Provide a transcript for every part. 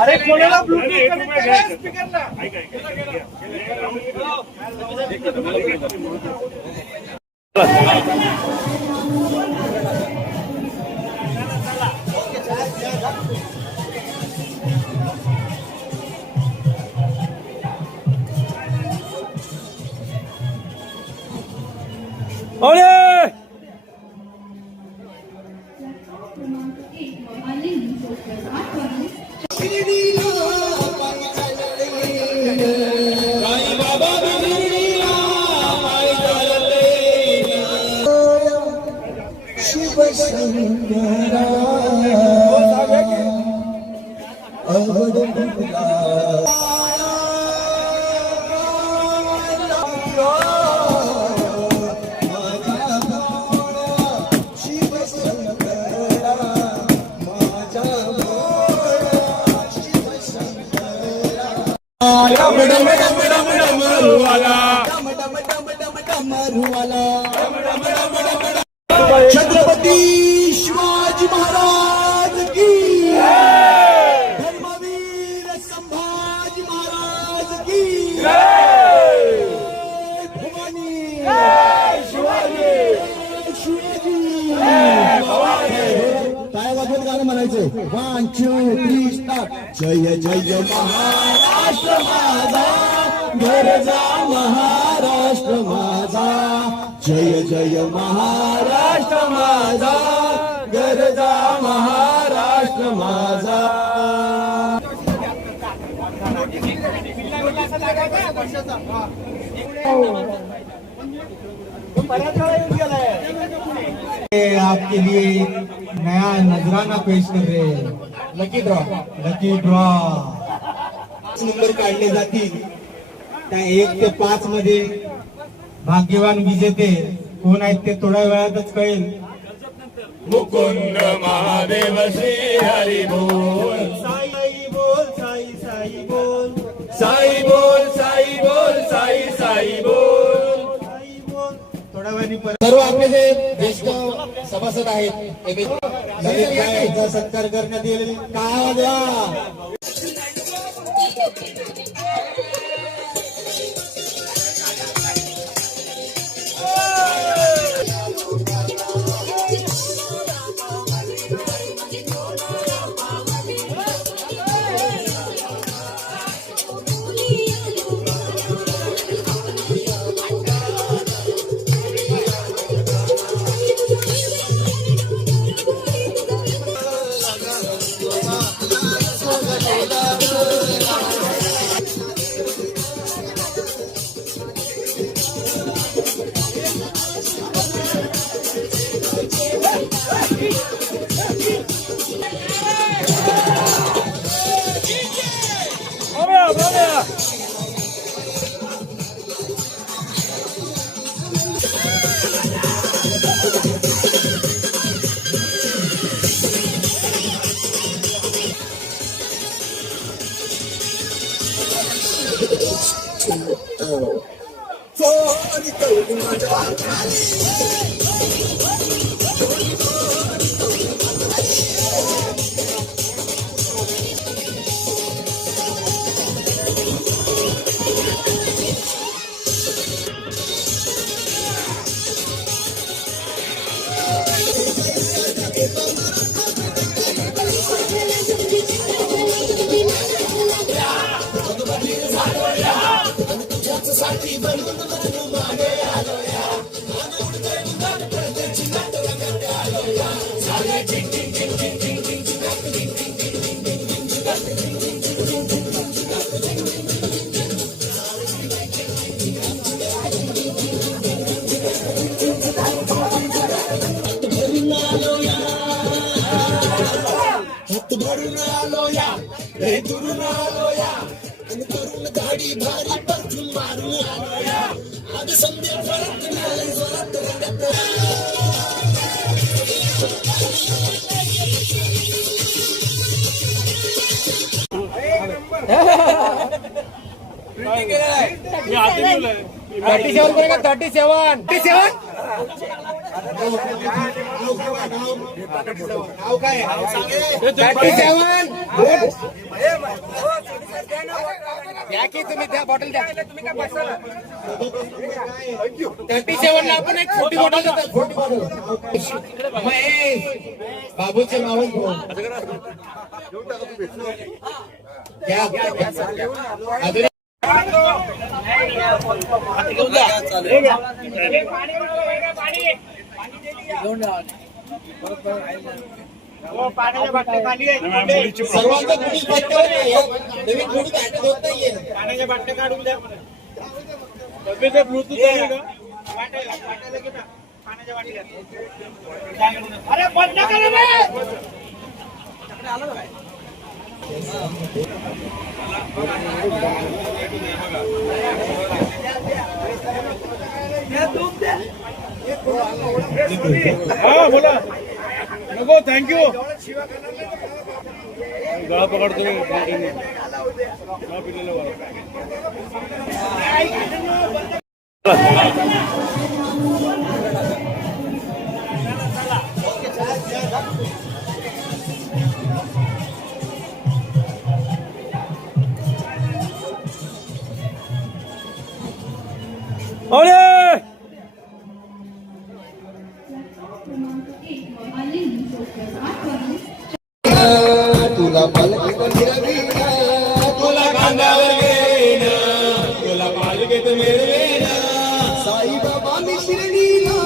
अरे कोणाला ब्लूटूथ स्पीकरला छत्रपती शिवाजी महाराज की, धर्मवीर संभाजी महाराज की, भवानी शिवाजी काय वाजवत गाणं म्हणायचं. 1 2 3 स्टार्ट. जय जय महाराष्ट्र माझा, गरजा महाराष्ट्र माझा, जय जय महाराष्ट्र माझा, गरजा महाराष्ट्र माझा. आपके लिए नया नजराना पेश कर रहे हैं. Lucky draw. Lucky draw number काढले जातील. त्या 1 ते 5 मध्ये भाग्यवान विजेते कोण आहेत ते थोड्या वेळातच कळेल. मुकुंद महादेव श्री हरी बोल. साई बोल, साई साई बोल, साई बोल, साई बोल, साई साई बोल, साई बोल. थोड्या वेळाने सर्व आपले जे ज्येष्ठ सभासद आहेत त्यांचा सत्कार करण्यात येईल. काय द्या 37 करेगा 37 नाव काय आहे? 37 द्या की तुम्ही त्या बॉटल द्या 37 ला आपण एक छोटी बॉटल देतात छोटी बॉटल महेश बाबूचे मावस घ्या अजून सर्वांचा पुढील पत्कर नवीन पुढील बॅटरी होत नाहीये पाण्याच्या बाटल्या काढून द्या तब्येत ब्लूटूथ आहे का पाण्याच्या बाटल्या अरे बंद करा रे हा बोला नको थँक्यू गळा पकडतो तुला पालखीत मिरवीना तुला खांद्यावर घेण तुला पालखीत मिरवेन साईबाबा मी शिर्डीला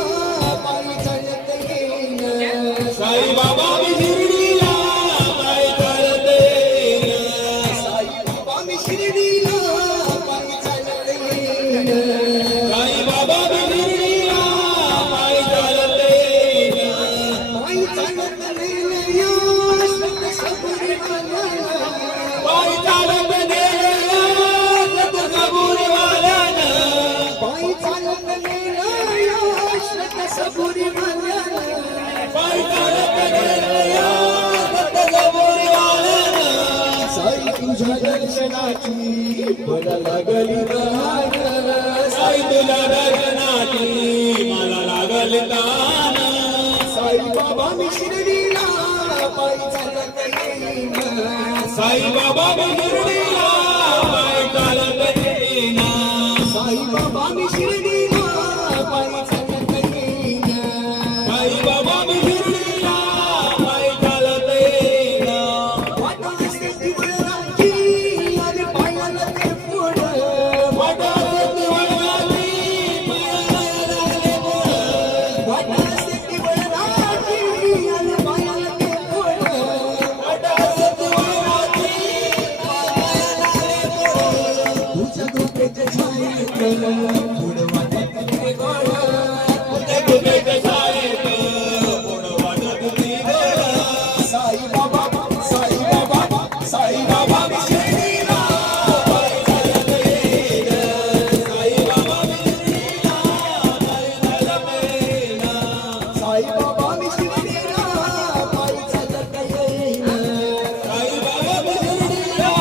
पायी चालत येईन साईबाबा मी शिर्डीला पायी चालत येईन साईबाबा मी शिर्डीला पायी चालत येईन साईबाबा मी शिर्डीला पायी चालत येईन पायी चालत येईन या सत सबुरी वाल्याला पायी चालत येईन सतसबुरीवाल्यानं पायी चालत येईन या सत सबुरी वाल्याला पायी चालत येईन सतसबुरीवाल्यानं साई तुझ्या दर्शनाची मला लागली बहार साई तुला दर्शनाची मला लागल तान साईबाबा मी शिर्डीला पायी चालत येईन साईबाबा मी शिर्डीला पायी चालत येईन साईबाबा मी शिर्डीला पायी चालत येईन साईबाबा मी शिर्डीला पायी चालत येईन वाटा असते दिवळाची आणि पायाला ते फोड वाटा असते वळणाची, पायाला लागले बोल. वाटा असते दिवळाची आणि पायाला ते फोड वाटा असते वळणाची, पायाला लागले बोल. तुझ्या डोक्याच्या छायेत पुढं वाटत ते गोड तुझ्या डोक्याच्या छायेत पुढं वाटत ती गोड. साईबाबा साईबाबा साईबाबा मी शिर्डीला पायी चालत येईन. साईबाबा मी शिर्डीला पायी चालत येईन. साईबाबा मी शिर्डीला पायी चालत येईन साईबाबा मी शिर्डीला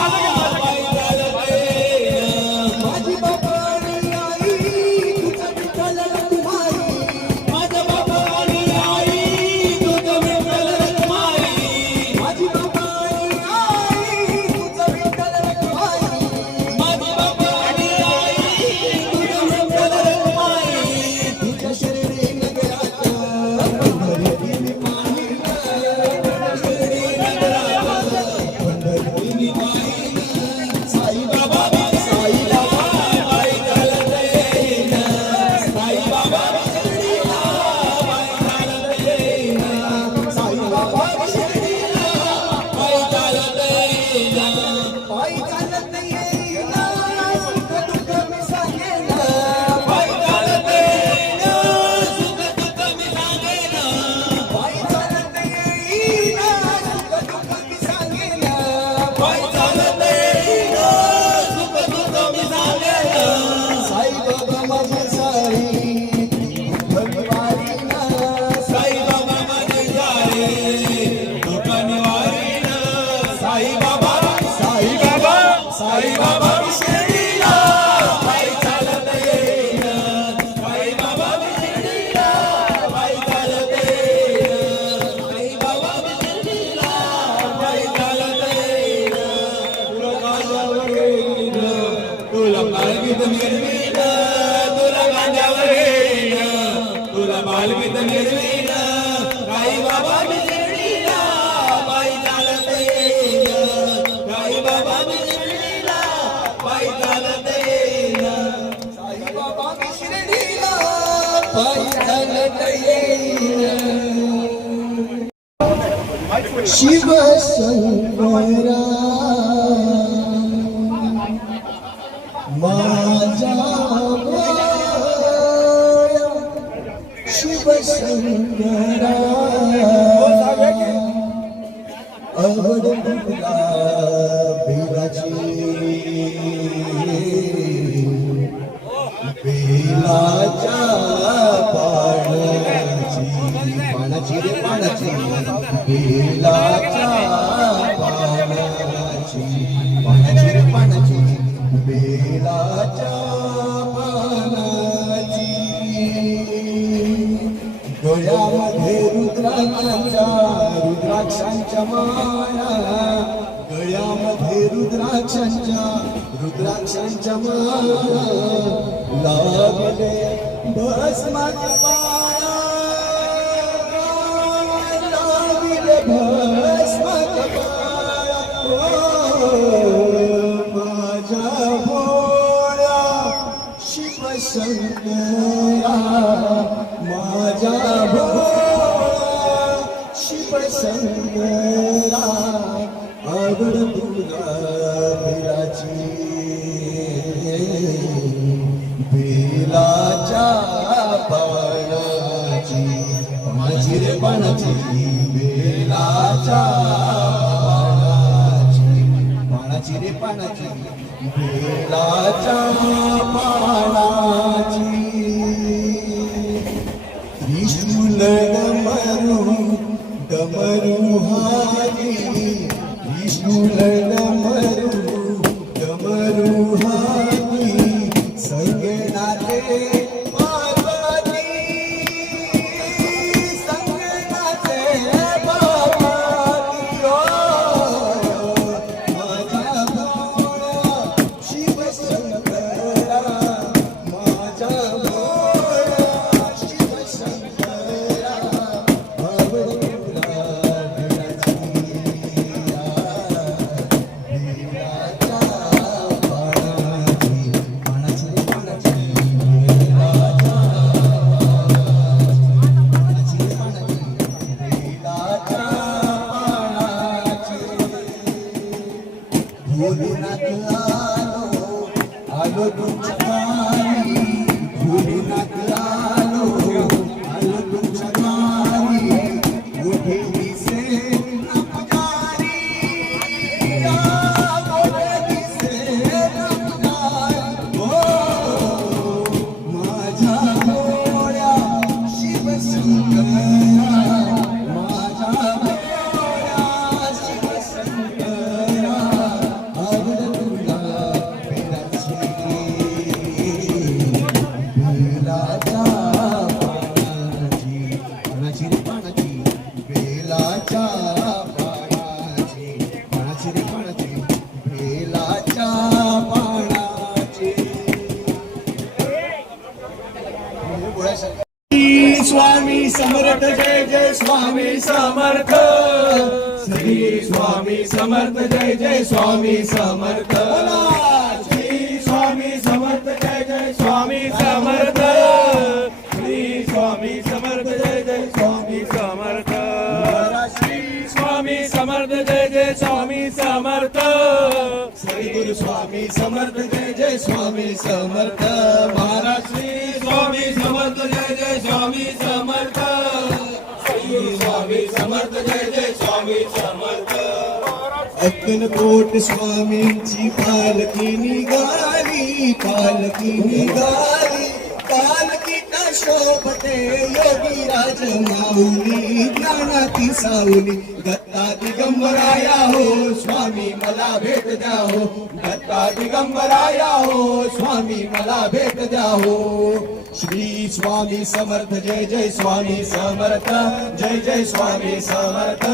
पायी चालत येईन. माझी बाबा आणि आई तुझं विठ्ठल रखुमाई माझा बाबा आणि आई तुझं विठ्ठल रखुमाई. माझी बाबा आणि आई तुझं विठ्ठल रखुमाई माझा बाबा आणि आई तुझं विठ्ठल रखुमाई. तुझ्या शिर्डी नगराच्या पंढरी मी पाहिलं तुझ्या शिर्डी नगराच्या पंढरी मी पाहिलं साईबाबा साईबाबा पायी चालत येईन. साईबाबा मी शिर्डीला पायी चालत येईन. साईबाबा शिर्डीला पायी चालत येईन. पायी चालत येईन सुख दुःख मी सांगेन पायी चालत येईन. सुख दुःख मी सांगेन. पायी चालत येईन सुख दुःख मी सांगेन पायी चालत येईन. सुख दुःख मी सांगेन. साईबाबा माझे साई भगवानीना साईबाबा माझे सारे दुःख निवारीन. साईबाबा साईबाबा साईबाबा शिर्डीला पायी चालत येईन साईबाबा शिर्डीला पायी चालत येईन साईबाबा शिर्डीला पायी चालत येईन तुला गांजावर येईन तुला पालखीत मिरवीन तुला गांजावर येईन तुला पालखीत मिरवीन साईबाबा शिर्डीला पायी चालत येईन साईबाबा शिर्डीला पायी चालत येईन साईबाबा शिर्डीला पायी चालत येईन शिव शंकरा माझा माया शिव शंकरा आवड तुला बेलाची बेलाच्या पाण्याची पाण्याची रे पाण्याची बेलाच्या पाण्याची पाण्याची रे पाण्याची बेलाच्या पाण्याची गळ्यामध्ये रुद्राक्षांच्या माया गळ्यामध्ये रुद्राक्षांच्या माया लागले भस्मात पाया लागले भस्मात पाया माझ्या भोळ्या शिवशंकरा माझ्या भोळ्या शिवशंकरा आवड तुला बेलाची बेलाच्या पाण्याची पाण्याची रे पाण्याची बेलाच्या पाण्याची रे पाण्याची बेलाच्या पाण्याची त्रिशूल डमरू हारी त्रिशूल डमरू हारी संगनाथे पार्वती संगनाथे पार्वती माझ्या भोळ्या शिवशंकरा माझ्या भोळ्या शिवशंकरा आवड तुला बेलाची बेलाच्या पाण्याची पाण्याची रे पाण्याची बेलाच्या पाण्याची रे पाण्याची बेलाच्या पाण्याची भोलेनाथ आलो तुमच्या दारी भोलेनाथ आलो तुमच्या दारी मोठे दिसे ना पुजारी मोठे दिसे ना पुजारी हो माझ्या भोळ्या शिवशंकरा माझ्या भोळ्या शिवशंकरा आवड तुला बेलाची बेलाच्या पाण्याची पाण्याची रे पाण्याची बेलाच्या पाण्याची पाण्याची रे पाण्याची बेलाच्या पाण्याची स्वामी समर्थ जय जय स्वामी समर्थ श्री स्वामी समर्थ जय जय स्वामी समर्थ श्री स्वामी समर्थ जय जय स्वामी समर्थ श्री स्वामी समर्थ जय जय स्वामी समर्थ श्री स्वामी समर्थ जय जय स्वामी समर्थ श्री गुरु स्वामी समर्थ जय जय स्वामी समर्थ महाराज श्री स्वामी समर्थ जय जय स्वामी समर्थ श्री स्वामी समर्थ जय जय स्वामी समर्थ अक्कलकोट स्वामींची पालखी निघाली पालखी निघाली पालखी शोभते योगी राज माऊली ज्ञानाची सावली दत्ता दिगंबराया हो स्वामी मला भेट द्या हो दत्ता दिगंबराया हो स्वामी मला भेट द्या हो श्री स्वामी समर्थ जय जय स्वामी समर्थ जय जय स्वामी समर्थ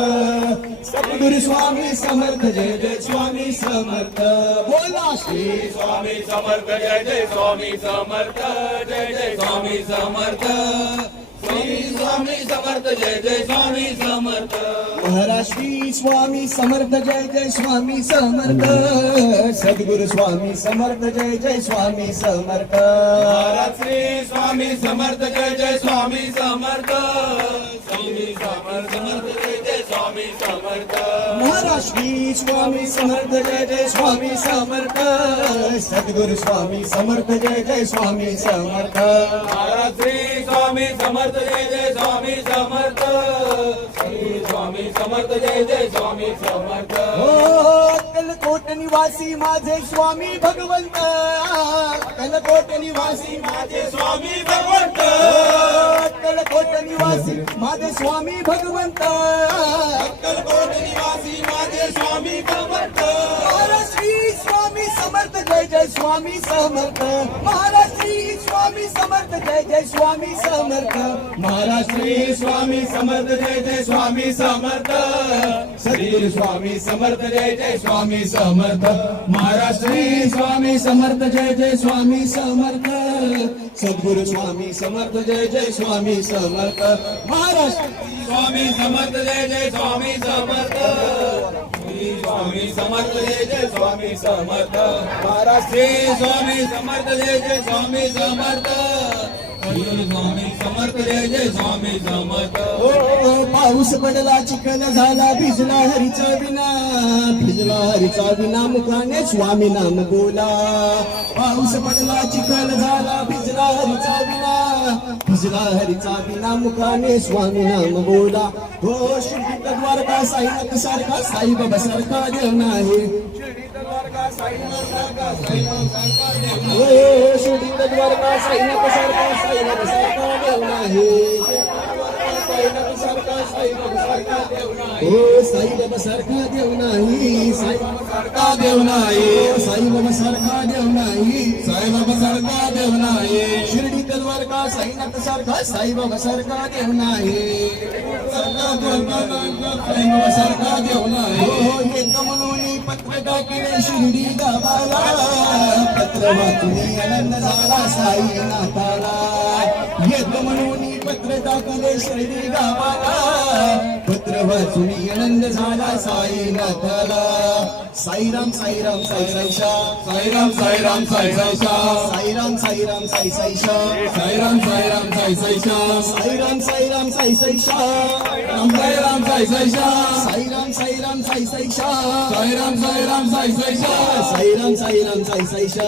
सद्गुरु स्वामी समर्थ जय जय स्वामी समर्थ बोला श्री स्वामी समर्थ जय जय स्वामी समर्थ जय जय स्वामी समर्थ श्री स्वामी समर्थ जय जय स्वामी समर्थ महाराज श्री स्वामी समर्थ जय जय स्वामी समर्थ सद्गुरु स्वामी समर्थ जय जय स्वामी समर्थ महाराज श्री स्वामी समर्थ जय जय स्वामी समर्थ स्वामी समर्थ जय जय स्वामी समर्थ महाराज श्री स्वामी समर्थ जय जय स्वामी समर्थ सद्गुरु स्वामी समर्थ जय जय स्वामी समर्थ महाराज श्री स्वामी समर्थ जय जय स्वामी समर्थ श्री स्वामी समर्थ जय जय स्वामी समर्थ हो अक्कलकोट निवासी माझे स्वामी भगवंत अक्कलकोट निवासी माझे स्वामी भगवंत अक्कलकोट निवासी माझे स्वामी भगवंत अक्कलकोट निवासी माझे स्वामी भगवंत महाराज श्री स्वामी समर्थ जय जय स्वामी समर्थ महाराज श्री स्वामी समर्थ जय जय स्वामी समर्थ महाराज श्री स्वामी समर्थ जय जय स्वामी समर्थ सद्गुरु स्वामी समर्थ जय जय स्वामी समर्थ महाराज श्री स्वामी समर्थ जय जय स्वामी समर्थ सद्गुरु स्वामी समर्थ जय जय स्वामी समर्थ महाराज स्वामी समर्थ जय जय स्वामी समर्थ श्री स्वामी समर्थ जय जय स्वामी समर्थ महाराज श्री स्वामी समर्थ जय जय स्वामी समर्थ श्री स्वामी समर्थ जय जय स्वामी समर्थ हो पाऊस पडला चिखल झाला भिजला हरीचा विना भिजला हरीचा विना मुखाने स्वामी नाम बोला पाऊस पडला चिखल झाला भिजला हरीचा विना भिजला हरीचा विना मुखाने स्वामी नाम बोला हो शिर्डी द्वारका साईनाथ सारखा साईबाबा सारखा देव नाही हो शिर्डी द्वारका साईनाथ सारखा साईबाबा सारखा देव नाही हो साईबाबा सारखा देव नाही सारखा देव नाही साईबाबा सारखा देव नाही साईबाबा सारखा देव नाही शिर्डी द्वारका साईनाथ सारखा साईबाबा सारखा देव नाही साईबाबा सारखा देव नाही हो येतो म्हणून पत्र टाकले शिर्डी गावाला पत्र वाचून आनंद झाला साईनाथाला येतो म्हणून पत्र टाकले शिर्डी गावाला पत्र वाचून आनंद झाला साईनाथाला साईराम साईराम साई साईशा साईराम साईराम साई साईशा साईराम साईराम साई साईशा साईराम साईराम साई साईशा साईराम साईराम साई साईशा राम साईराम साई साईशा साईराम साईराम साई साईशा साईराम साईराम साई साईशा साईराम साईराम साई साईशा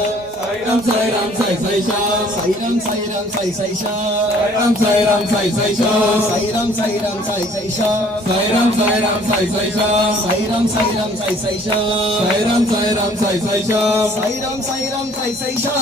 साईराम साईराम साई साईशा साईराम साईराम साई साईशा साईराम साईराम साई साईशा साईराम साईराम साई साईशा साईराम साईराम साई साईशा साईराम साईराम साई साईशा साईराम साईराम साई साईशा साईराम साईराम साई साईशा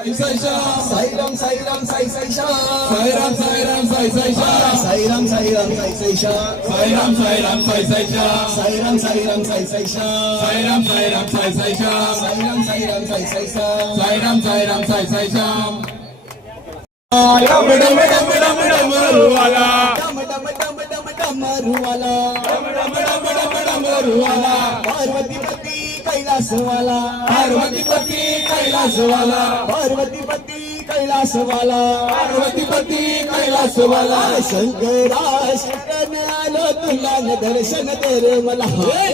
साई साईशा साईराम साईराम साई साईशा साईराम साईराम साई साईशा साईराम साईराम साई साईशा साईराम साईराम साई साईशा साईराम साईराम साई साईशा साईराम साईराम साई साईशा साईराम साईराम साई साईशा साईराम साईराम साई साईशा डम डम डम डम डमरुवाला डम डम डम डम डमरुवाला डम डम डम डम डमरुवाला पार्वतीपती कैलासवाला पार्वतीपती कैलासवाला पार्वतीपती कैलासवाला पार्वतीपती कैलासवाला शंकरा शरण आलो तुला न दर्शन दे रे मला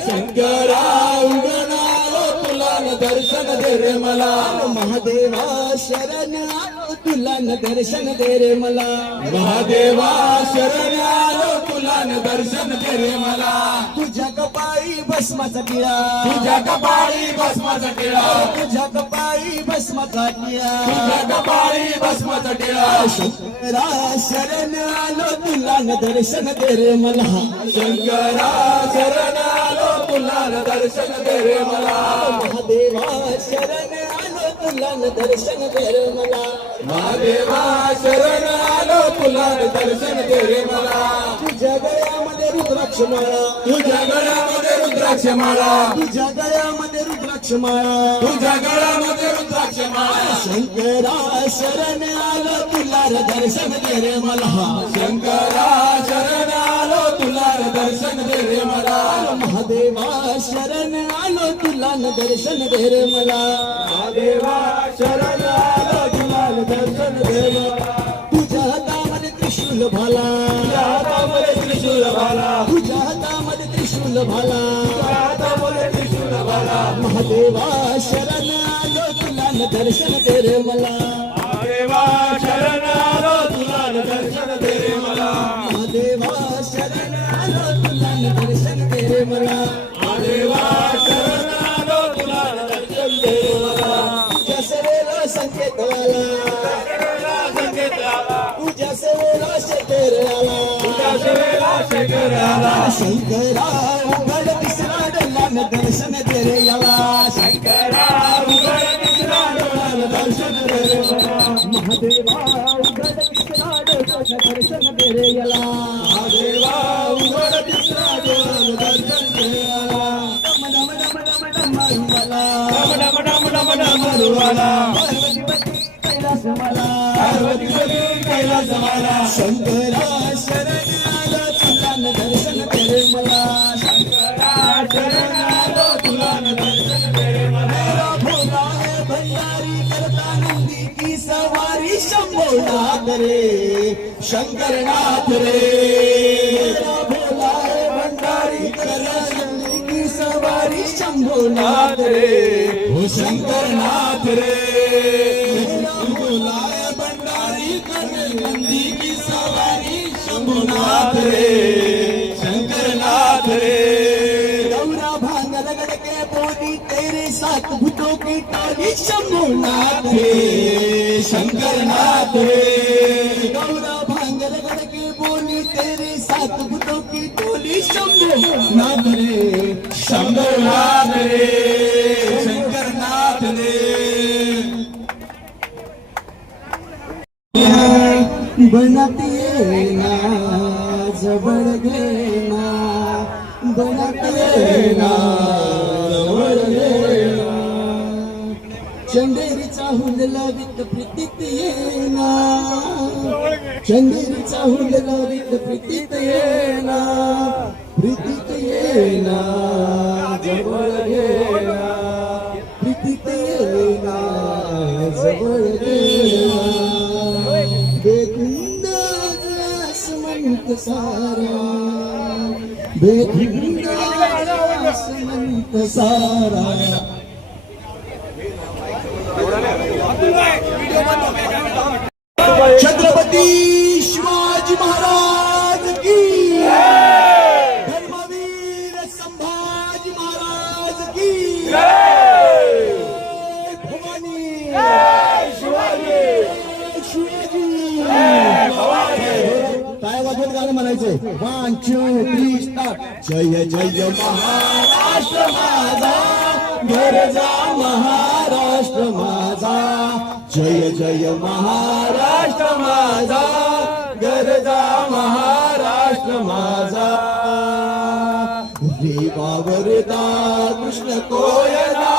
शंकरा उगणालो तुला न दर्शन दे रे मला महादेवा शरण आलो तुला न दर्शन दे रे मला महादेवा शरण आलो तुला न दर्शन दे रे मला तुझ्या कपाळी भस्माचा टिळा तुझ्या कपाळी भस्माचा टिळा तुझ्या कपाळी भस्माचा टिळा तुझ्या कपाळी भस्माचा टिळा शंकरा शरण आलो तुला न दर्शन दे रे मला शंकरा शरण आलो तुला न दर्शन दे रे मला महादेवा शरण आलो तुला न दर्शन दे रे मला महादेवा शरण आलो तुला दर्शन दे रे मला तुझ्या गळ्यामध्ये रुद्राक्ष माळा तुझ्या गळ्यामध्ये रुद्राक्ष माळा तुझ्या गळ्यामध्ये रुद्राक्ष माळा तुझ्या गळ्यामध्ये रुद्राक्ष माळा शंकरा शरण आलो तुला रे दर्शन दे रे मला शंकरा शरण आलो तुला दर्शन दे रे मला महादेवा शरण आलो तुला न दर्शन दे रे मला महादेवा शरण आलो तुला दर्शन दे मला तुझ्या हातामध्ये त्रिशूल भाला तुझ्या हातामध्ये त्रिशूल भाला तुझ्या हातामध्ये त्रिशूल भाला तुझ्या हातामध्ये त्रिशूल भाला महादेवा शरण आलो तुला न दर्शन दे रे मला महादेवा शरण आलो तुला दर्शन दे रे मला महादेवा शरण आलो तुला न दर्शन दे रे मला महादेवा शरण आलो तुला दर्शन दे रे मला तुझ्या सेवेला संकेत आला संकेत आला तुझ्या सेवेला शेतेर आला तुझ्या सेवेला शेखर आला शंकरा उघड तिसरा डोला न दर्शन दे रे याला शंकरा उघड तिसरा डोळा दर्शन दे रे मला महादेवा उघड तिसरा डोला न दर्शन दे रे याला महादेवा उघड तिसरा डोळा दर्शन दे रे मला डम डम डम डम डम मारुवाला डम डम डम डम डमरुवाला कैलास मला पार्वती सती कैलास मला शंकरा शरण आलो तुला न दर्शन दे रे मला शंकरा शरण आलो तुला दर्शन दे रे मला मेरा भोला है भंडारी करता नंदी की सवारी शंभोनाथ रे शंकरनाथ रे मेरा भोला है भंडारी करता नंदी की सवारी शंभोनाथ रे हो शंकरनाथ रे मेरा भोला है भंडारी करता नंदी की सवारी शंभोनाथ रे शंकरनाथ रे गौरा भांग रगड़ के बोली तेरे साथ भूतों की टोली शंभुनाथ रे शंकरनाथ रे गौरा भांग रगड़ के बोली तेरे साथ भूतों की टोली शंभुनाथ रे शंकरनाथ रे शंकरनाथ रे बनती ना जबड़ घेना बनती ना जबड़ घेना चंदेरीचा हुंडला वित प्रीतीत येना चंदेरीचा हुंडला वित प्रीतीत येना प्रीतीत येना जवळ घेना प्रीतीत येना जवळ घेना बेखुंद आसमंत सारा बेखुंद आसमंत सारा छत्रपती शिवाजी महाराज की धर्मवीर संभाजी महाराज की भवानी शिवाजी काय वाजवत गाणं म्हणायचंय 1 2 3 स्टार्ट जय जय महाराष्ट्र माझा गरजा महाराष्ट्र माझा जय जय महाराष्ट्र माझा गरजा महाराष्ट्र माझा देवावरदा कृष्ण कोयना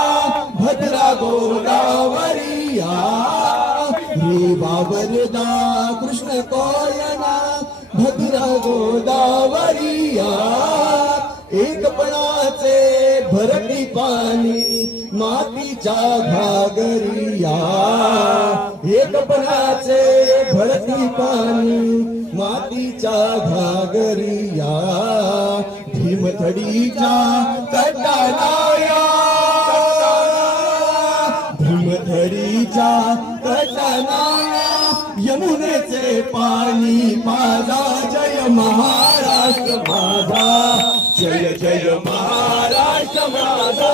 भद्रा गोदावरिया देवावरदा कृष्ण कोयना भद्रा गोदावरिया एकपणाचे भरती पाणी मातीच्या घागरिया एकपणाचे भरती पाणी मातीच्या घागरिया भीमथडीच्या कटानाया भीमथडीच्या कटानाया यमुनेचे पाणी माझा जय महाराष्ट्र माझा जय जय महाराष्ट्र माझा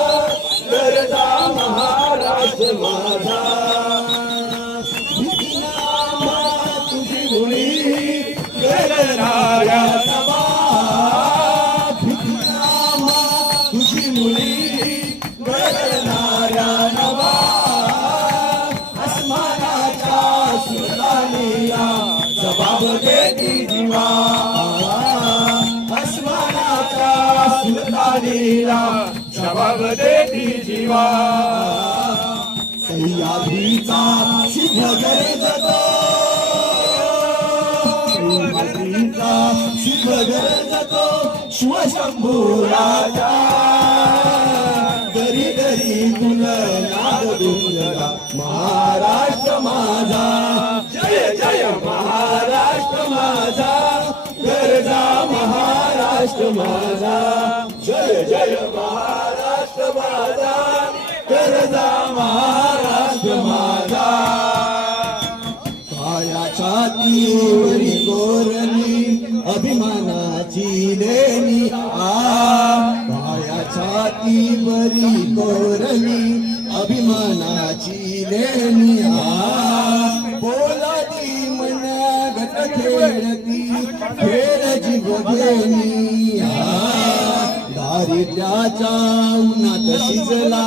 गरजा महाराष्ट्र माझा भीतीनामा तुझी गुणी गरणाऱ्या सभा भीतीनामा तुझी मुली गरणाऱ्या नवा लीला जबाब देती जीवा सह्याद्रीचा शुभ गरजतो सह्याद्रीचा शुभ गरजतो शिवशंभू राजा घरी घरी गुणनाद गुंजला महाराष्ट्र माझा जय जय महाराष्ट्र माझा गरजा महाराष्ट्र माझा जय जय महाराष्ट्र माझा गरजा महाराष्ट्र माझा काया छातीवरी कोरली अभिमानाची लेणी काया छातीवरी कोरली अभिमानाची लेणी बोलाती मनागत खेळती खेळ जीव घेणी दारिद्र्याच्या उन्हात शिजला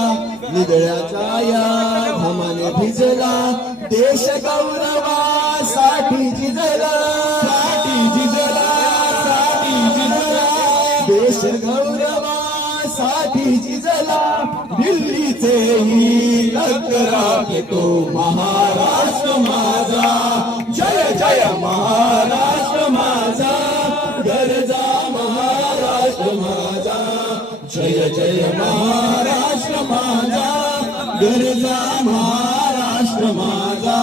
निदळ्याच्या या घामाने भिजला देश गौरवासाठी झिजला देश गौरवासाठी झिजला दिल्लीचेही लष्करात तो महाराष्ट्र माझा जय जय महाराष्ट्र माझा गरजा महाराष्ट्र माझा जय जय महाराष्ट्र माझा गरजा महाराष्ट्र माझा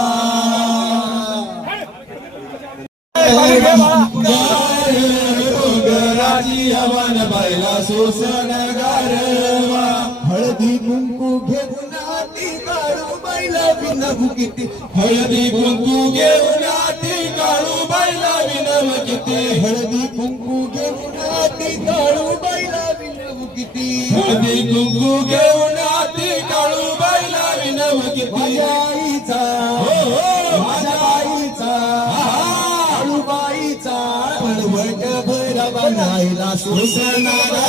डोंगराची हवन बैला सोसन गारवा हळदी कुंकू घेऊन हाती काळू बैला विनवू किती हळदी कुंकू घेऊन हाती काळू बैला विनवू किती हळदी कुंकू घेऊन हाती काळू बैला विनवू किती हळदी कुंकू घेऊन हाती काळू बैला विनवू किती माझ्या आईचा माझ्या आईचा काळूबाईचा पळवट भरा बनायला सोसणारा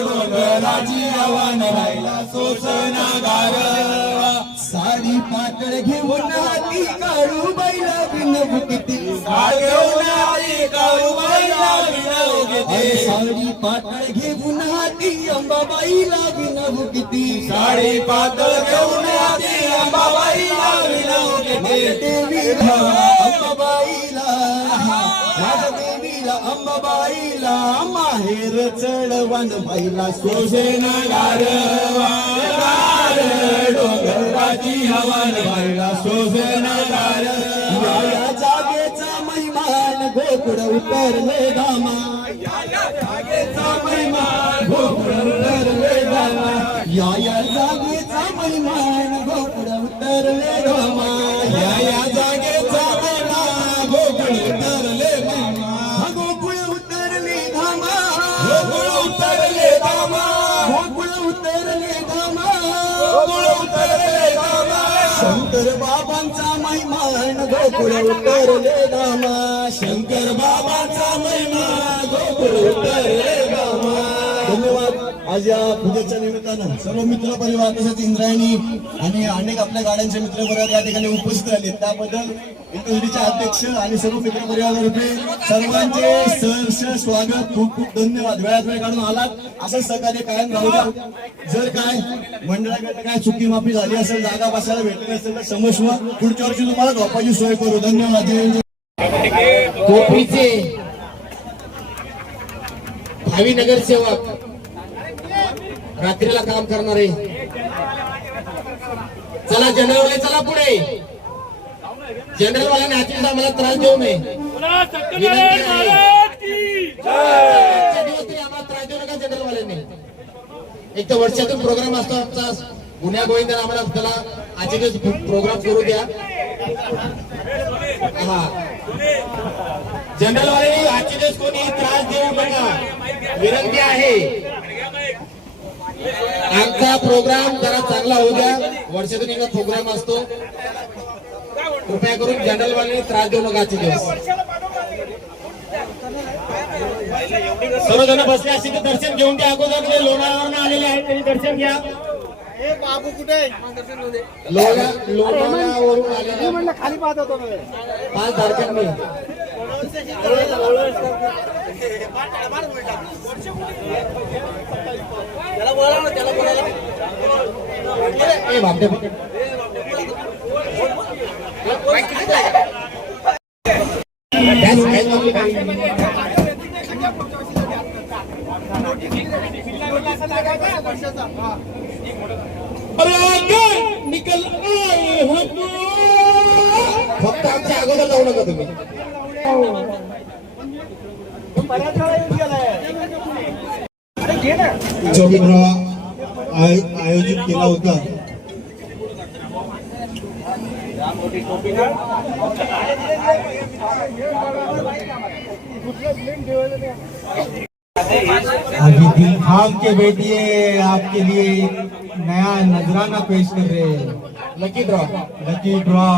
डोंगराची आव्हान राहिला सोसना गारवा साडी पातळ घेऊन हाती काळू बैला विनवू किती घेऊन हाती काळू बैला विनवू किती साडी पातळ घेऊन हाती अंबाबाईला विनवू किती साडी पातळ घेऊन हाती अंबाबाईला विनवू किती देवीला अंबाबाईला माझ्या देवीला अंबाबाईला माहेर चढवण बाईला सोसेना गारवा डोंगराची हवन बाईला सोसेना गारवा या जागेचा महिमान गोकुळ उतरले धामा या जागेचा महिमान गोकुळ उतरले धामा या जागेचा महिमान गोकुळ उतरले धामा या जागेचा महिमान गोकुळ उतरले धामा गोकुळ उतरले धामा गोकुळ उतरले धामा गोकुळ उतरले धामा गोकुळ उतरले धामा शंकर बाबांचा महिमान गोकुळ उतरले धामा शंकर बाबांचा महिमा गोकुळ उतरले धामा धन्यवाद आज या पूजेच्या निमित्तानं सर्व मित्र परिवार तसेच इंद्रायणी आणि अनेक आपल्या गाड्यांचे मित्र परिवार या ठिकाणी उपस्थित आले त्याबद्दल इंटरसिटीचे अध्यक्ष आणि सर्व मित्र परिवारातर्फे सर्वांचे सहर्ष स्वागत खूप खूप धन्यवाद वेळात वेळ काढून आलात असंच सहकार्य कायम राहू द्या जर काय मंडळाकडे काय चुकी माफी झाली असेल जागा बसायला भेटली असेल तर क्षमस्व पुढच्या वर्षी तुम्हाला झोपाची सोय करू धन्यवाद कोपरीचे भावी नगरसेवक रात्रीला काम करणारे चला जनरल चला पुढे जनरल वाल्याने हाती आम्हाला त्रास देऊ नये आजच्या दिवस तरी आम्हाला त्रास देऊ नका जनरल वाल्यांनी एक तर वर्षातून प्रोग्राम असतो आमचा गुन्ह्या गोविंदाने आम्हाला त्याला आजचे दिवस प्रोग्राम करू द्या हा जनरल वाल्यांनी आजचे दिवस कोणी त्रास देऊ नका विनंती आहे आमचा प्रोग्राम जरा चांगला होऊ द्या वर्षातून एकदा प्रोग्राम असतो कृपया करून जनरल वाल्यांनी त्रास देऊ नका आजचे दिवस सर्वजण बसले असतील तर दर्शन घेऊन घ्या अगोदर जे लोणावळावरून आलेले आहेत त्यांनी दर्शन घ्या बाबू कुठे लोणावळावरून आलेले खाली पाहत होतो 5 तारखेला ए बापरे. Dance काय आपली निकल आए हम फक्त आमच्या अगोदर जाऊ नका तुम्ही. जो मेळावा आयोजित केला होता अभी दिल थाम के बैठिए, आपके लिए एक नया नजराना पेश कर रहे हैं. लकी ड्रॉ लकी ड्रॉ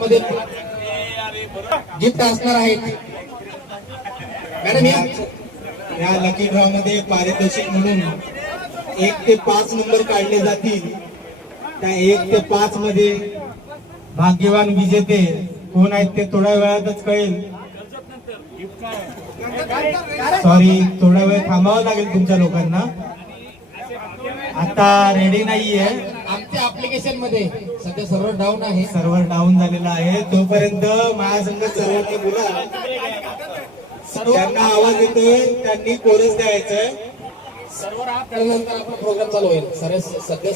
मध्ये गिफ्ट असणार आहे. मॅडम या लकी ड्रॉ मध्ये पारितोषिक म्हणून 1 ते 5 नंबर काढले जातील. त्या 1 ते 5 मध्ये भाग्यवान विजेते कोण आहेत ते थोड्या वेळातच कळेल. सॉरी, थोडा वेळ थांबावं लागेल तुमच्या लोकांना. आता रेडी नाहीये, आमच्या ऍप्लिकेशन मध्ये सध्या सर्व्हर डाऊन आहे. सर्व्हर डाऊन झालेला आहे. तोपर्यंत महासंघ सर्वांनी बोला, ज्यांना आवाज येतोय त्यांनी कोरस द्यायचंय. सर्व्हर अप केल्यानंतर आपला प्रोग्राम चालू होईल. सध्या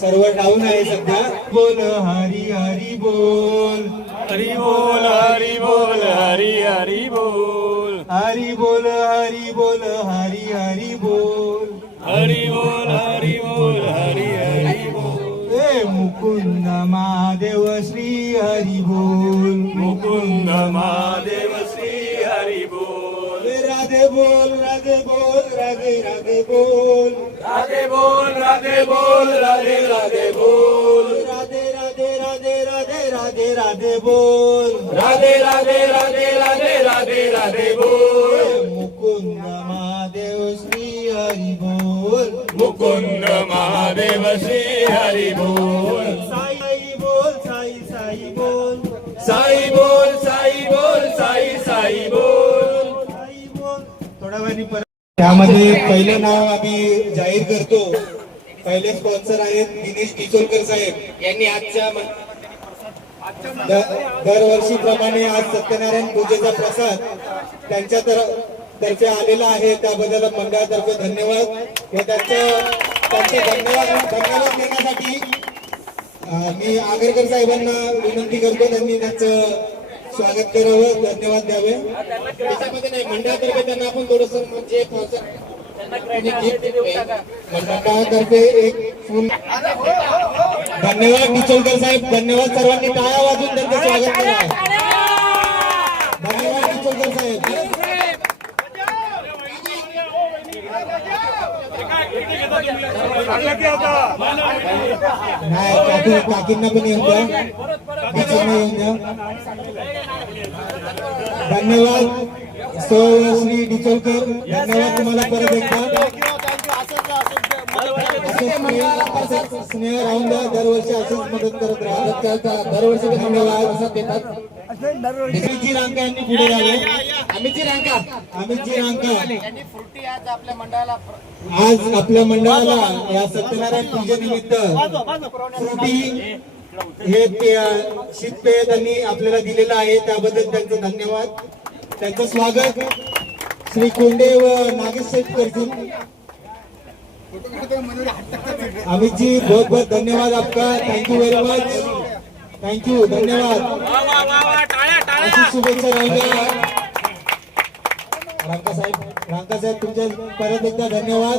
सर्व्हर डाऊन आहे सध्या. बोल हरी हरी बोल, हरी बोल हरी बोल हरी हरी बोल हरी बोल हरी बोल हरी हरी बोल, हरी बोल हरी बोल हरी हरी बोल. ए मुकुंद महादेव श्री हरी बोल, मुकुंद महादेव श्री हरी बोल. राधे बोल राधे बोल राधे राधे बोल, राधे बोल राधे बोल राधे राधे बोल. राधे राधे राधे राधे राधे राधे बोल. राधे राधे राधे राधे राधे राधे बोल. मुकुंद महादेव श्री हरी बोल, मुकुंद महादेव श्री हरी बोल. साई बोल साई साई बोल, साई बोल साई बोल साई साई बोल. साई बोल. थोड्या वेळाने परत त्यामध्ये पहिलं नाव आम्ही जाहीर करतो. पहिले स्पॉन्सर आहेत दिनेश किचोलकर साहेब यांनी आजच्या दरवर्षीप्रमाणे आज सत्यनारायण पूजेचा प्रसाद त्यांच्या तर्फे आलेला आहे. त्याबद्दल मंडळातर्फे धन्यवाद. हे त्यांचे धन्यवाद देण्यासाठी मी आगरकर साहेबांना विनंती करतो, त्यांनी त्यांचं स्वागत करावं, धन्यवाद द्यावे. त्याच्यामध्ये नाही, मंडळातर्फे त्यांना आपण थोडस म्हणजे मंडळातर्फे एक फुल धन्यवाद किचोलकर साहेब, धन्यवाद. सर्वांनी टाळ्या वाजून त्यांचं स्वागत करा. धन्यवाद किचोलकर साहेब. नाही काकींना पण येऊन द्या, किचनला येऊन द्या. धन्यवाद श्री डिचोलकर, धन्यवाद तुम्हाला परत एकदा. स्नेह राहून द्या, दरवर्षी असंच मदत करत राहा. दरवर्षी धन्यवाद असं देतात. अमितजी रांका यांनी पुढे राहिले. अमितजी रांका यांनी फ्रुटी आज आपल्या मंडळाला आज आपल्या मंडळाला या सत्यनारायण पूजेनिमित्त फ्रुटी हे शीतपेय त्यांनी आपल्याला दिलेलं आहे, त्याबद्दल त्यांचं धन्यवाद. त्यांचं स्वागत श्री कोंडे व नागेश शेठ करतील. अमित जी बहुत बहुत धन्यवाद आपका, thank you very much, thank you, धन्यवाद. अशी शुभेच्छा राहिल्या. रांका साहेब तुमचे परत एकदा धन्यवाद.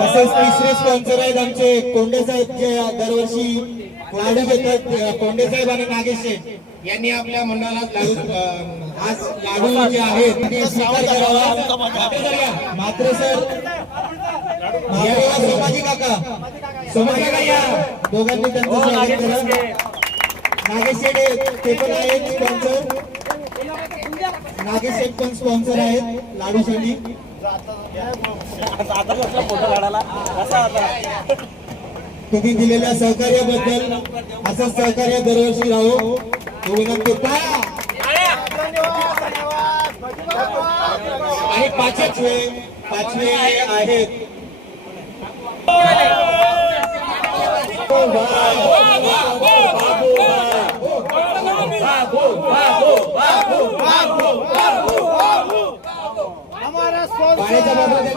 तसेच तिसरे स्पॉन्सर आहेत आमचे कोंडे साहेब, जे दरवर्षी लाडू देतात. कोंडे साहेब आणि नागेश शेठ यांनी आपल्या मंडळाला आज लाडू जे आहेत ते स्वीकार करावा. मात्र सर सोमाजी काका या दोघांनी त्यांचं स्वागत करा. नागेश शेठ ते पण आहेत स्पॉन्सर. नागेश शेठ पण स्पॉन्सर आहेत लाडूसाठी. तुम्ही दिलेल्या सहकार्याबद्दल असं सहकार्य दरवर्षी राहू ही विनंती. आणि पाचवे आहेत पाण्याच्या बाबतीत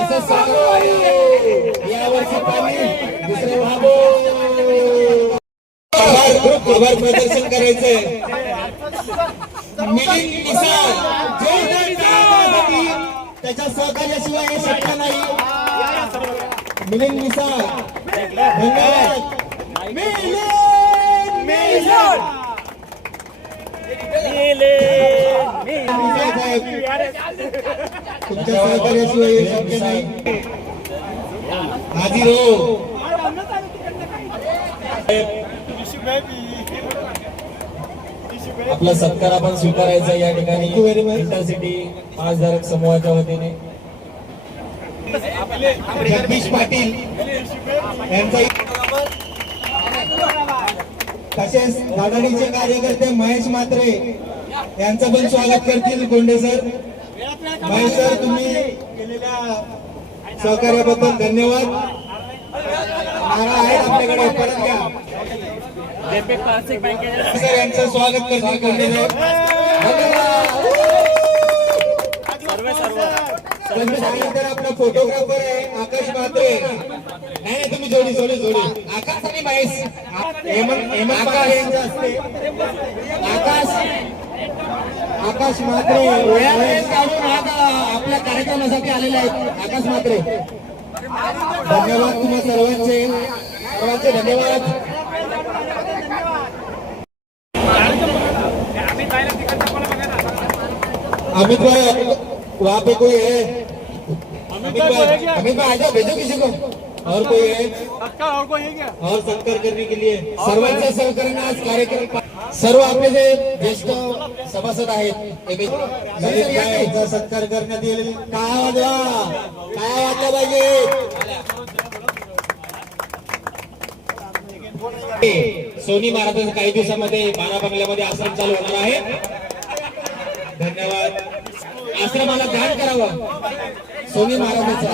असं सांगू यावर्षी पाणी दुसरे आभार प्रदर्शन करायचंय. मिलिंद मिसाळ त्याच्या सहकार्याशिवाय हे शक्य नाही. मिलिंद मिसाळ धन्यवाद. तुमच्या सहकार्याशिवाय हे शक्य नाही. हाजीर हो. आपला सत्कार आपण स्वीकारायचा या ठिकाणी इंटरसिटी पाचधारक समूहाच्या वतीने. जगदीश पाटील यांचा तसेच दादाडीचे कार्यकर्ते महेश म्हात्रे यांचं पण स्वागत करतील गोंडे सर. महेश सर तुम्ही केलेल्या सहकार्याबद्दल धन्यवाद. नारा आहे आपल्याकडे परत घ्या. सर यांचं स्वागत करतील गोंडे सर. त्यानंतर आपला फोटोग्राफर आहे आकाश म्हात्रे. नाही तुम्ही जोडी आकाश आणि महेश हेमंत म्हात्रे यांच्या हस्ते आकाश म्हात्रे आपल्या कार्यक्रमासाठी आलेले आहेत. आकाश म्हात्रे धन्यवाद तुम्हा सर्वांचे धन्यवाद. अमित भाई वहाँ पे कोई है? अमित भाई आ जाओ, भेजो किसी को. और कोई है? और कोई है क्या? और सत्कार करने के लिए सर्वांच्या सहकार्याने आज कार्यक्रम सर्व आपले जे ज्येष्ठ सभासद आहेत यांचा सत्कार करण्यात येईल. काय वाटलं पाहिजे. सोनी महाराजांचं काही दिवसामध्ये बारा बंगल्यामध्ये आश्रम चालू होणार आहे. धन्यवाद. आश्रमाला दान करावं सोनी महाराजांचा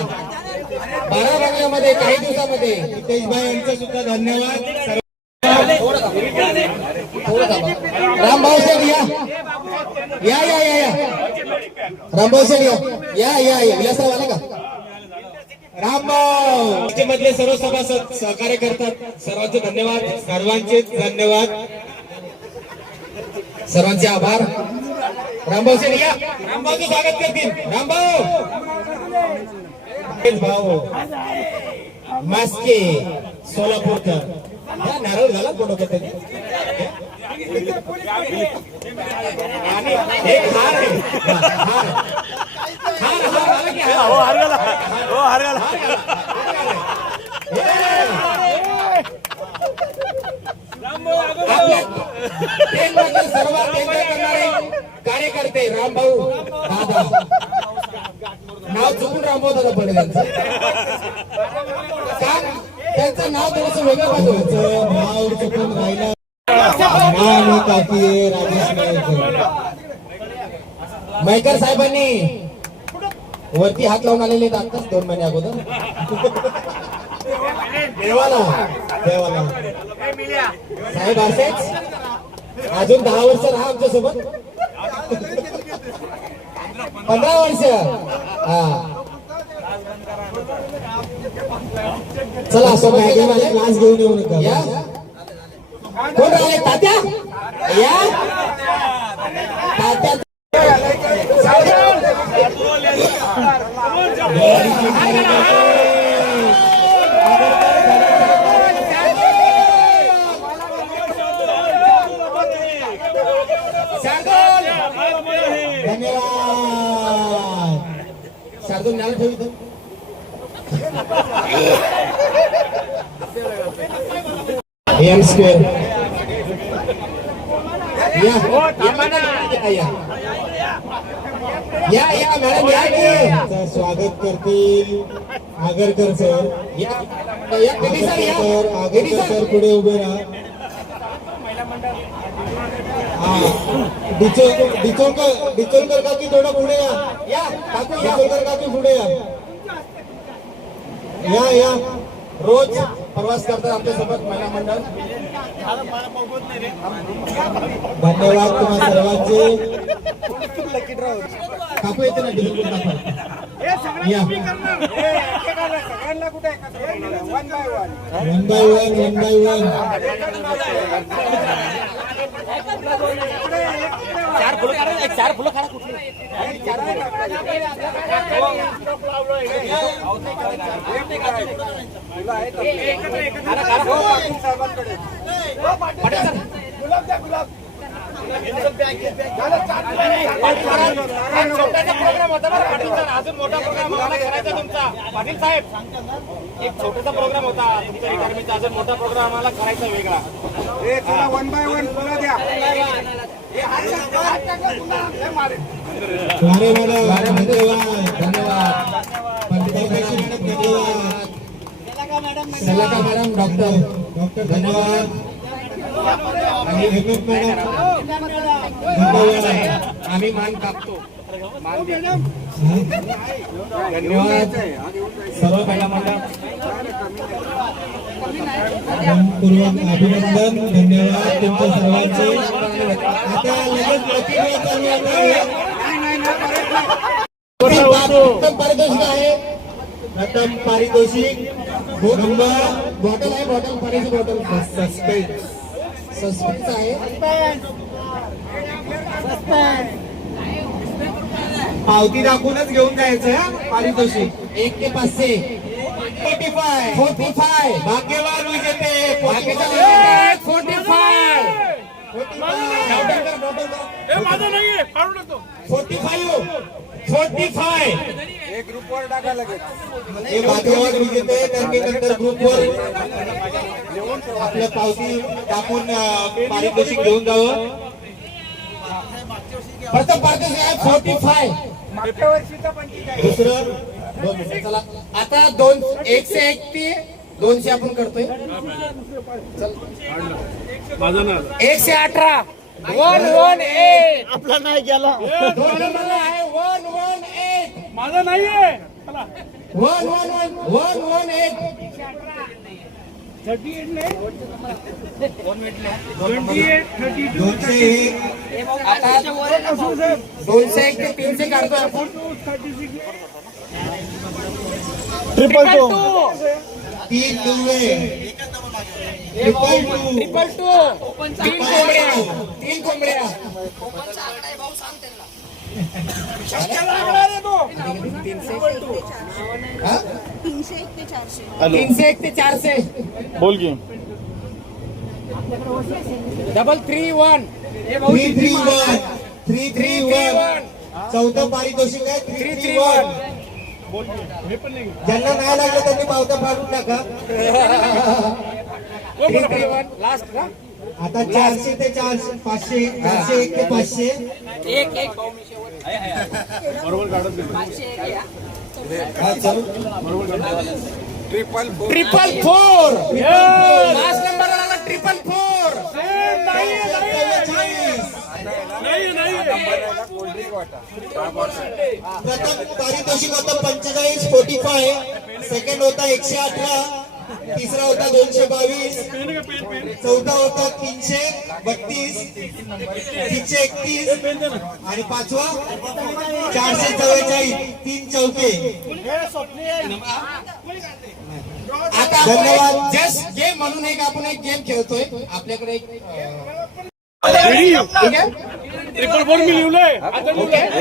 बारा बंगल्यामध्ये काही दिवसामध्ये. हितेशभाई यांचं सुद्धा धन्यवाद. रामभाऊ सर या रामभाऊ सर या विलासराव आला का? रामभाऊ मधले सर्व सभासद सहकार्य करतात. सर्वांचे धन्यवाद. सर्वांचे आभार. रामभाऊ सर या. रामभाऊचं स्वागत करतील. भाऊ मास्के सोलापूरकर या नारळ झाला फोटो घेतात. एक हार सर्वात एन्जॉय करणारे कार्यकर्ते रामभाऊ दादा. नाव चुकून रामभाऊ दादा पडलं त्यांचं नाव थोडंसं वेगळं पाहिजे. नाव चुकून राहिलं. नाव काफी आहे. राजेश मैकर साहेबांनी वरती हात लावून आलेले आहेत आताच 2 महिने अगोदर. देवाला साहेब असेच अजून 10 वर्ष राहा आमच्या सोबत. 15 वर्ष. हा चला असं काय माझे क्लास घेऊन येऊ नका. या कोण राहिले तात्या. या तात्या धन्यवाद. शार्दूल नाव ठेवतो. एम स्क्वेअर या मॅडम या स्वागत करतील. आगरकर सर आगरकर सर पुढे उभे राहा. हा डिचोलकर काकी थोडं पुढे या. डिचोलकर काकी पुढे या. रोज प्रवास करतात आमच्यासोबत महिला मंडळ. धन्यवाद तुम्हा सर्वांचे. काकू येते ना डिझेल काकू. या वन बाय वन. चार फुलं काढा कुठली प्रोग्राम होता बरं पाटील सर. अजून मोठा प्रोग्राम आम्हाला करायचा तुमचा. पाटील साहेब एक छोटासा प्रोग्राम होता तुमच्या अकॅडमीचा. अजून मोठा प्रोग्राम आम्हाला करायचा वेगळा. वन बाय वन फुलं द्या. सलाका मॅडम डॉक्टर धन्यवाद. आणि हेमंत मॅडम धन्यवाद. आम्ही मान कापतो. धन्यवाद सर्व महिला मंडळ. मनपूर्वक अभिनंदन. धन्यवाद तुमच्या सर्वांचे. आता लगेच लकी ड्रॉ चालू आहे. प्रथम पारितोषिक आहे. प्रथम पारितोषिक नंबर बॉटल आहे. बॉटल पाण्याची बॉटल. सस्पेन्स आहे. पावती दाखवूनच घेऊन जायचं हा पारितोषिक. 1 ते 500. 45. भाग्यवान विजेते 45. 45. एक ग्रुपवर टाका लगेच. हे भाग्यवान विजेते त्यांनी नंतर ग्रुपवर आपल्या पावती टाकून पारितोषिक घेऊन जावं. प्रथम पारितोषिक आहे 45. मागच्या वर्षीचा 45. दुसरं 2 मिनिटं चला. आता 101 ते 200 आपण करतोय. 118. 118. आपला नाही गेला. 2 नंबरला आहे 118. माझा नाहीये. 118. 201. आता 201 ते 300 काढतोय आपण. 222. 3 दुवे. 222. 3 कोंबड्या. हा? 301 ते 400. बोल की. 331. 331. चौथं पारितोषिक आहे 331. ज्यांना नाही लागलं त्यांनी पावत्या फाडून टाका. 331 लास्ट का? आता 400 ते 400 500. 401 ते 500. हा, चल. 444. लास्ट नंबर आला 444. प्रथम पारितोषिक होतं 45. 45. सेकंड होता 118. तिसरा होता 222. चौथा होता 332. 331. आणि पाचवा 444. 3 चौके. आता धन्यवाद. जस्ट गेम म्हणून आपण एक गेम खेळतोय. आपल्याकडे एक ठीक आहे.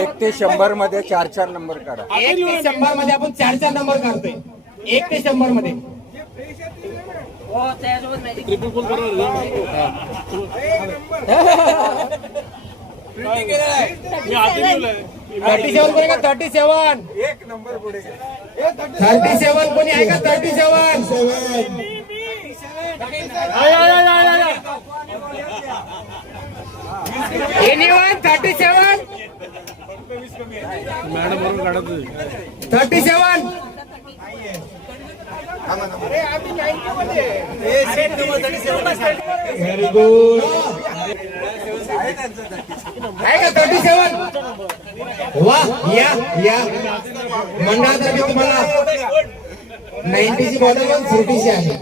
1 ते 100 मध्ये 4 नंबर काढा. 1 ते 100 मध्ये आपण 4 नंबर काढतोय. 1 ते 100 मध्ये. $37 कोणी का 37? एक नंबर पुढे. 37 कोणी आहे का 37? 7. Anyone 37? 37. Very good. आहे का 37? वा या या मंडळातर्फे तुम्हाला 90ची बॉटल पण 40ची आहे.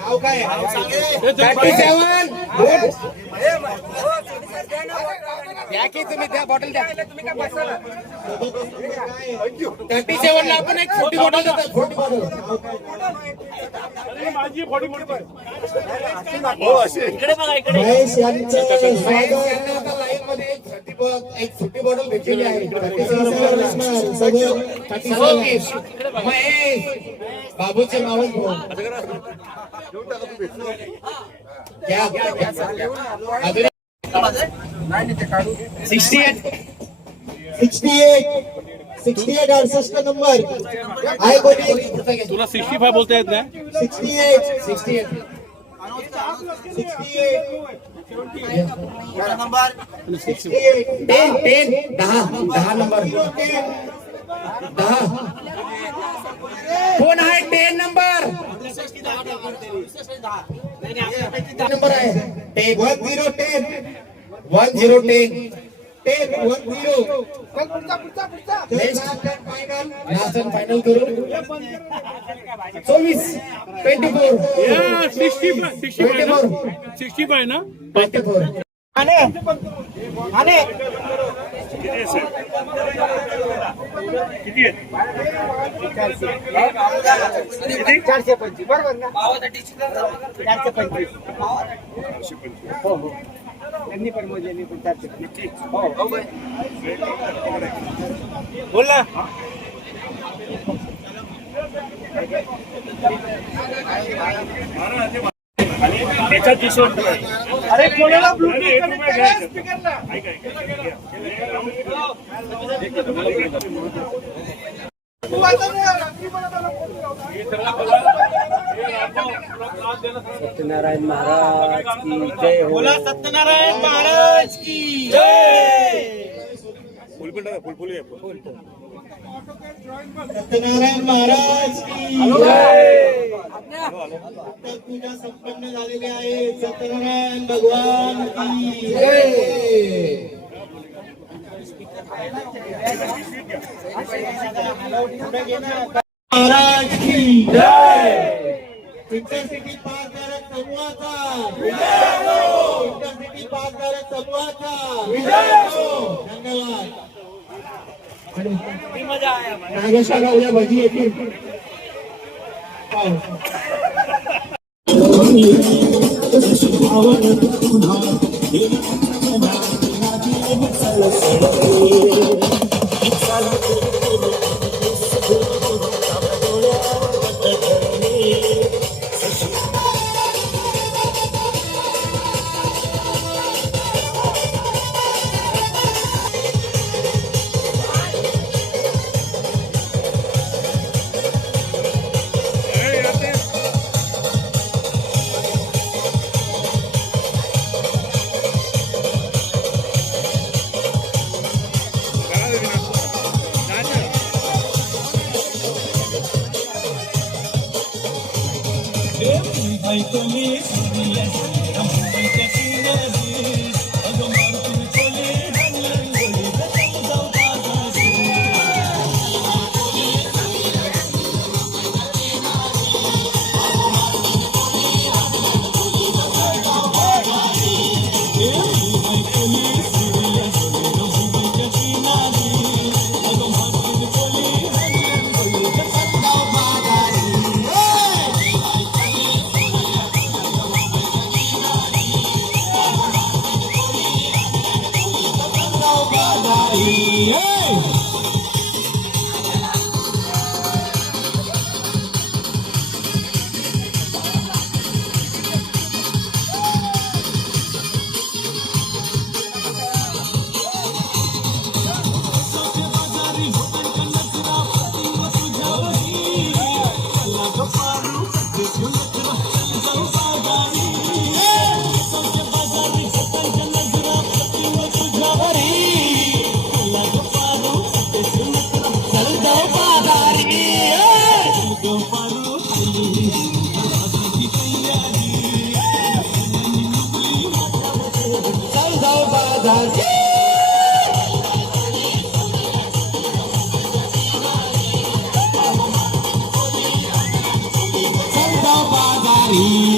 नाव काय आहे? 37. या की तुम्ही त्या बॉटल द्या. 37 ला आपण एक 40 बॉटल देतात. 40 बॉटल महेश यांचं स्वागत. लाईन मध्ये एक 40 बॉटल भेटलेली आहे. 37 महेश बाबूचे मावस भाऊ. घ्या, घ्या, घ्या. अजून 68. 68 नंबर आहे कोणी? तुला 65 बोलता येत नाही. 68 68. 68 10 नंबर 10 कोण आहे 10 नंबर? नंबर आहे 10 1010 1010 10 लास्ट फायनल करू 24 24 65 ना. 24 त्यांनी पण मोजले पण 425. बोल ना. त्याच्यात दिसून अरे कोणाला ब्लूटूथ कनेक्ट करा स्पीकरला. सत्यनारायण महाराज की जय हो. बोला सत्यनारायण महाराज की जय. सत्यनारायण महाराज की जय. पूजा संपन्न झालेली आहे. सत्यनारायण भगवान की जय. महाराज की जय. इंटरसिटी पासधारक समूहाचा इंटरसिटी पासधारक समूहाचा धन्यवाद. नागेशला उद्या भजी येतील. Remix.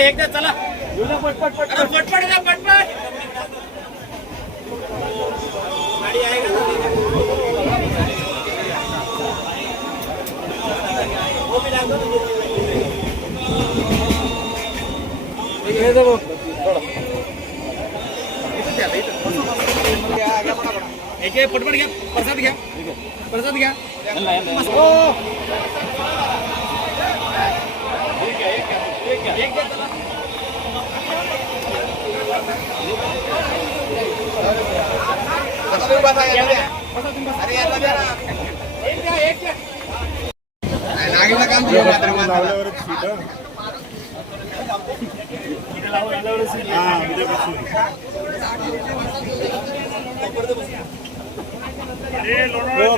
एकदा चला पटपट जा पटपट गाडी आहे का वो भी डाल दो ये देखो एक पटपट घ्या प्रसाद घ्या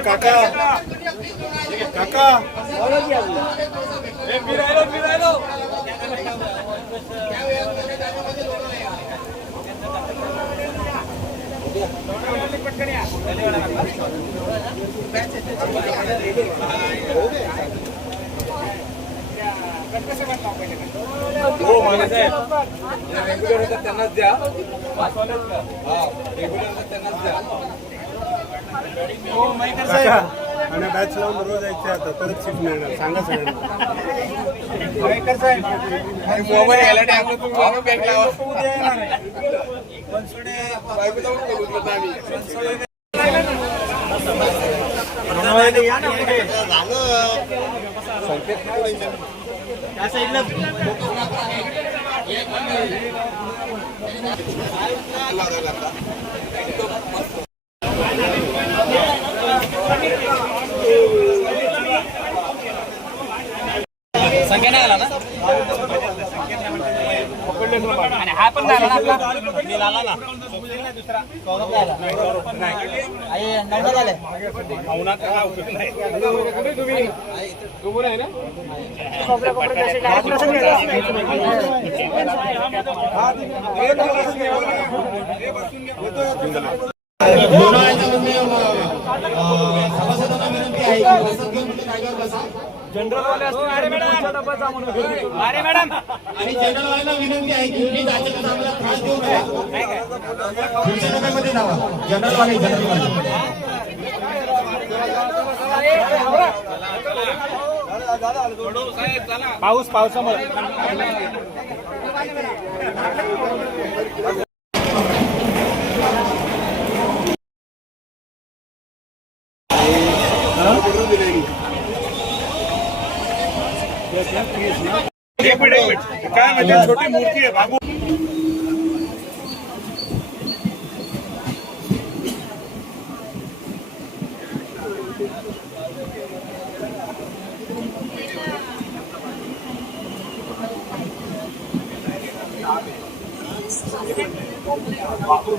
काका काका हो माने साहेब रेग्युलर होतात त्यांनाच द्या रेग्युलर होतात त्यांनाच द्या हो माहिती साहेब आणि बॅच लावून रोज यायचे आता परत सीट मिळणार सांगा सगळ्यांना माहिती साहेब मोबाईल घ्यायला टाकलं तुम्ही बँक लावा त्या साईडला संख्या नाही आला ना आणि हा पण झाला ना आपला आला ना दुसरा सभासद आहे की प्रसाद घेऊन तुम्ही जागेवर बसा. आणि जनरल वाल्यांना विनंती आहे की प्लीज अचानक आम्हाला त्रास देऊ नका. पुढच्या डब्यामध्ये जावा. जनरल वाले पावसामुळे एक मिनिट काय म्हणजे छोटी मूर्ती आहे बाबू. बापू